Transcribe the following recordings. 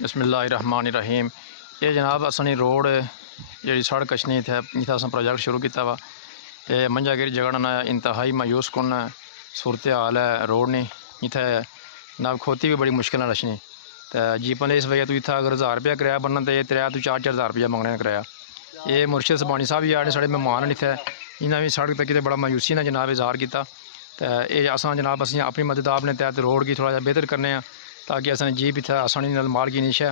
बिस्मिल्लाहिर्रहमानिर्रहीम। ये जनाब असनी रोड जी सड़क अच्छी इतने जितना अस प्रोजेक्ट शुरू किया वा ये मंझागिरी जगह ना इंतहाई मायूस कुन सूरत हाल है। रोड नहीं इतने जनाब खोती भी बड़ी मुश्किल रचनी तो जीपन इस वजह तो इतना अगर 1000 रुपया किराया बनना तो ये 3 तो 4 हज़ार रुपया मंगने किराया। ये मुर्शिद सबानी साहब भी आए साढ़े मेहमान इतने इन्हें भी सड़क तक बड़ा मायूसी ने जनाब इजहार किया। तो ये अस जनाब असी अपनी मदद आपने तहत रोड की थोड़ा जहा बेहतर करने ताकि असें जीप इतना आसानी माल की नीचे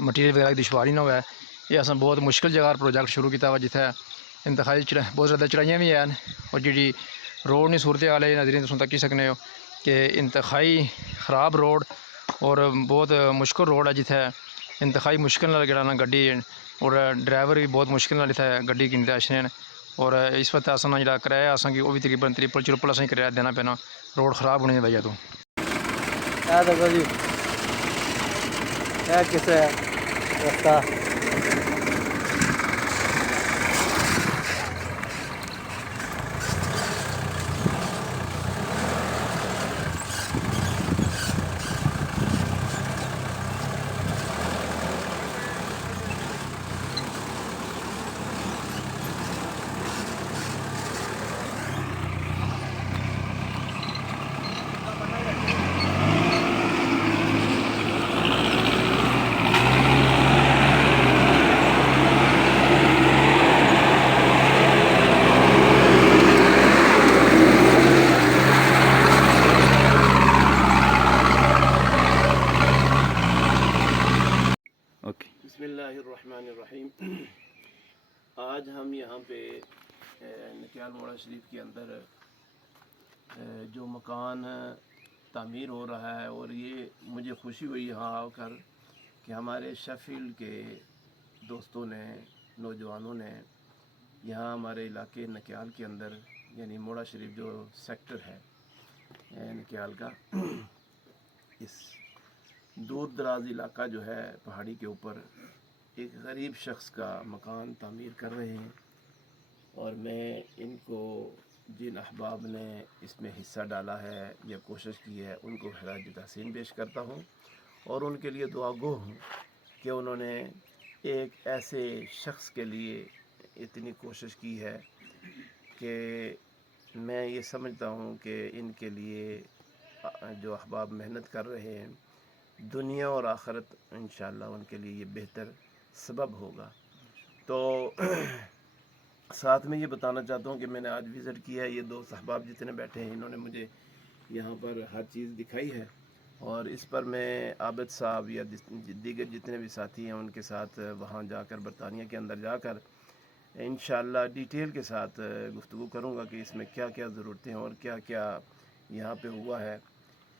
मटीरियल वगैरह की दुश्वारी ना हो। ये असें बहुत मुश्किल जगह प्रोजेक्ट शुरू किया वा जिथे इंतहाई बहुत ज़्यादा चढ़ाइयाँ भी हैं और जी रोड नहीं सूरत हाल है नजरें तुम तकी सकने हो कि इंतहाई ख़राब रोड और बहुत मुश्किल रोड है जिथे इंतहाई मुश्किल जरा ना गड्डी और ड्राइवर भी बहुत मुश्किल इतने गड्डी गिनते अच्छे और इस वक्त असना जो किराया असें वो भी तकरीबन त्रिपल असें किराया देना पैना रोड ख़राब होने की वजह तो। देखो जी किस रास्ता बिस्मिल्लाहिर्रहमानिर्रहीम। आज हम यहाँ पे नकियाल मोड़ा शरीफ के अंदर जो मकान तामीर हो रहा है और ये मुझे खुशी हुई यहाँ आकर कि हमारे शेफील्ड के दोस्तों ने नौजवानों ने यहाँ हमारे इलाके नकियाल के अंदर यानी मोड़ा शरीफ जो सेक्टर है नकियाल का इस दूर दराज इलाका जो है पहाड़ी के ऊपर एक गरीब शख्स का मकान तामीर कर रहे हैं और मैं इनको जिन अहबाब ने इसमें हिस्सा डाला है या कोशिश की है उनको खराज तहसीन पेश करता हूँ और उनके लिए दुआ गो हूँ कि उन्होंने एक ऐसे शख्स के लिए इतनी कोशिश की है कि मैं ये समझता हूँ कि इनके लिए जो अहबाब मेहनत कर रहे हैं दुनिया और आखिरत इंशाअल्लाह उनके लिए ये बेहतर सबब होगा। तो साथ में ये बताना चाहता हूँ कि मैंने आज विज़िट किया है, ये दोस्त अहबाब जितने बैठे हैं इन्होंने मुझे यहाँ पर हर चीज़ दिखाई है और इस पर मैं आबिद साहब या दीगर जितने भी साथी हैं उनके साथ वहाँ जाकर बरतानिया के अंदर जाकर इंशाअल्लाह डिटेल के साथ गुफ्तगू करूँगा कि इसमें क्या क्या ज़रूरतें हैं और क्या क्या यहाँ पे हुआ है।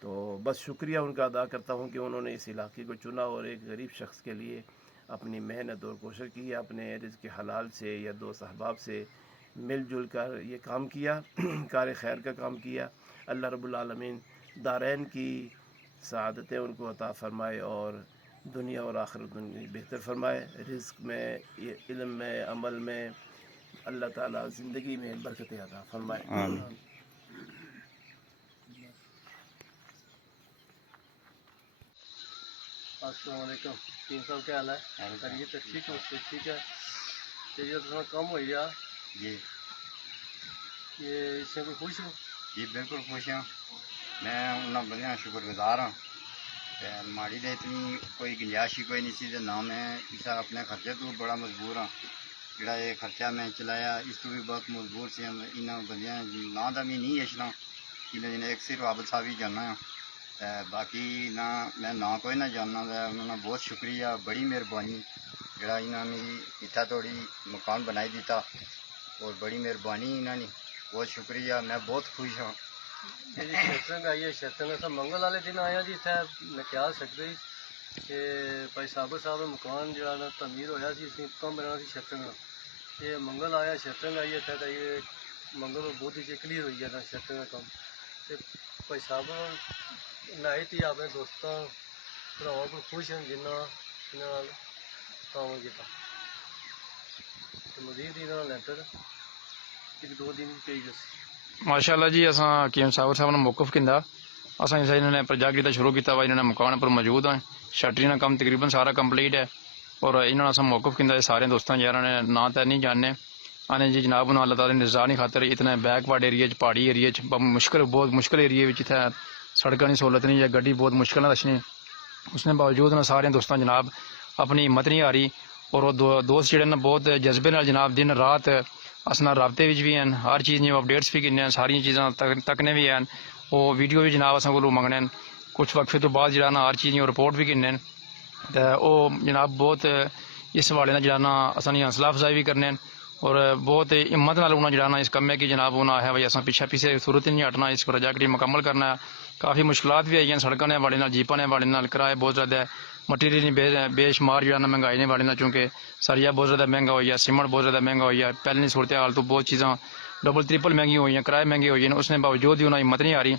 तो बस शुक्रिया उनका अदा करता हूँ कि उन्होंने इस इलाके को चुना और एक गरीब शख्स के लिए अपनी मेहनत और कोशिश की, अपने रिज़्क़ के हलाल से या दोस्त अहबाब से मिलजुल कर ये काम किया कार खैर का काम किया। अल्लाह रब्बुल आलमीन दारैन की सआदतें उनको अता फ़रमाए और दुनिया और आखिरत उनकी बेहतर फ़रमाए। रिज़्क़ में, इल्म में, अमल में अल्लाह ताला ज़िंदगी में बरकतें अता फ़रमाए। अस्सलाम वालेकुम तीन साहब क्या हाल है? करिए तो ठीक हो तो ठीक है। ये थोड़ा कम हो गया जी, ये इससे कोई खुश हो? जी बिल्कुल खुश हाँ। मैं उन्होंने बड़े शुक्रगुजार हाँ। माड़ी तो इतनी कोई गुंजाइश ही कोई नहीं सी ना मैं इस अपने खर्चे तो बड़ा मजबूर हाँ। जोड़ा ये खर्चा मैं चलाया इस तो भी बहुत मजबूर से इन्होंने बंदियाँ ना तो भी नहीं इतना इन्हें एक सिर्फ आबिद साहब ही जानना है बाकी ना मैं ना कोई ना जानना उन्होंने बहुत शुक्रिया बड़ी मेहरबानी जोड़ा इन्होंने इतना थोड़ी मकान बनाई दिता और बड़ी मेहरबानी इन्होंने बहुत शुक्रिया मैं बहुत खुश हाँ। सत्संग आई है सत्संग सब मंगल वाले दिन आया जी इतना नकियाल सकते कि भाई साबिर साहब मकान जो तमीर होया सी कम बना सी सत्संग ये मंगल आया सत्संग आई इतना तो ये मंगल बहुत ही क्लियर हो गया सत्संग का कम तो भाई साहब लाए थी अपने दोस्तों भरावां को खुश हैं जिन्ना इन्होंने काम किया तो मजीद इन्होंने लैंटर एक दो दिन पेज माशाअल्लाह जी असां हकीम साबिर साहब ने मौक़िफ़ किंदा असा इन्होंने प्रोजेक्ट शुरू किया वा, इन्होंने मकान पर मौजूद हैं। शटरी का काम तकरीबन सारा कंप्लीट है और इन्होंने असा मौकफ किया सारे दोस्तों यार ने ना तो नहीं जानने आने जी जनाब उन्होंने अल्लाह ताला ने निजानी खातर इतने बैकवर्ड एरिया पहाड़ी एरिया बहुत मुश्किल एरिया इतने सड़कों की सहूलत नहीं है, गड्डी बहुत मुश्किल दसनी, उसने बावजूद ना सारे दोस्तों जनाब अपनी हिम्मत नहीं आ रही और वो दोस्त जोड़े ना बहुत जज्बे नाल जनाब दिन रात अस नाल राबते भी हैं, हर चीज़ ने अपडेट्स भी किन्ने सारिया चीज़ां तकने भी हैं, वो वीडियो भी जनाब असां कोलों मंगने कुछ वक्फे तो बाद जरा ना हर चीज़ रिपोर्ट भी किन्ने तो वो जनाब बहुत इस हवाले ना जरा ना असां हौसला अफजाई भी करने और बहुत हिम्मत नाल उन्होंने जरा ना इस कम्मे की जनाब उन्होंने आया भाई असां पिछे पीछे सूरत नहीं हटना, इस प्रोजेक्ट की मुकम्मल करना है। काफ़ी मुश्किलात भी आई हैं सड़कों के हवाले नाल, जीपां के हवाले नाल, किराए बहुत ज़्यादा है, मटीरियल बेशुमार जो महंगाई ने वाले ना, चूँकि सरिया बहुत ज़्यादा महंगा हो गया, सीमेंट बहुत ज़्यादा महंगा हो गया, पहले सूरत हाल तो बहुत चीज़ां डबल ट्रिपल महंगी हुई हैं, किराए महंगे हुए हैं, उसने बावजूद ही उन्हें हिम्मत नहीं आ रही।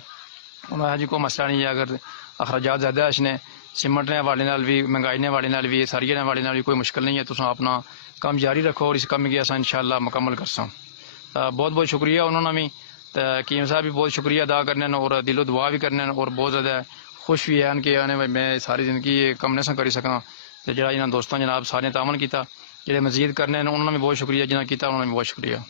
उन्होंने जी कोई मसला नहीं है, अगर अखराजात ज़्यादा इसने सीमेंट के हवाले नाल भी, महंगाई के हवाले नाल भी, सरिया के हवाले नाल भी कोई मुश्किल नहीं है, तुम अपना काम जारी रखो और इस काम की असां इंशाअल्लाह मुकम्मल करसां। बहुत बहुत शुक्रिया उन्होंने भी, तो कीम साहब भी बहुत शुक्रिया अदा करने और दिलो दुआ भी करने और बहुत ज़्यादा खुश भी हैं कि आने भाई मैं सारी ज़िंदगी ये कम नहीं करी सकां, तो जो इन्होंने दोस्तों जनाब सारे तावन किया, जो मजीद करने उन्होंने भी बहुत शुक्रिया, जिन्हें किया उन्होंने भी बहुत शुक्रिया।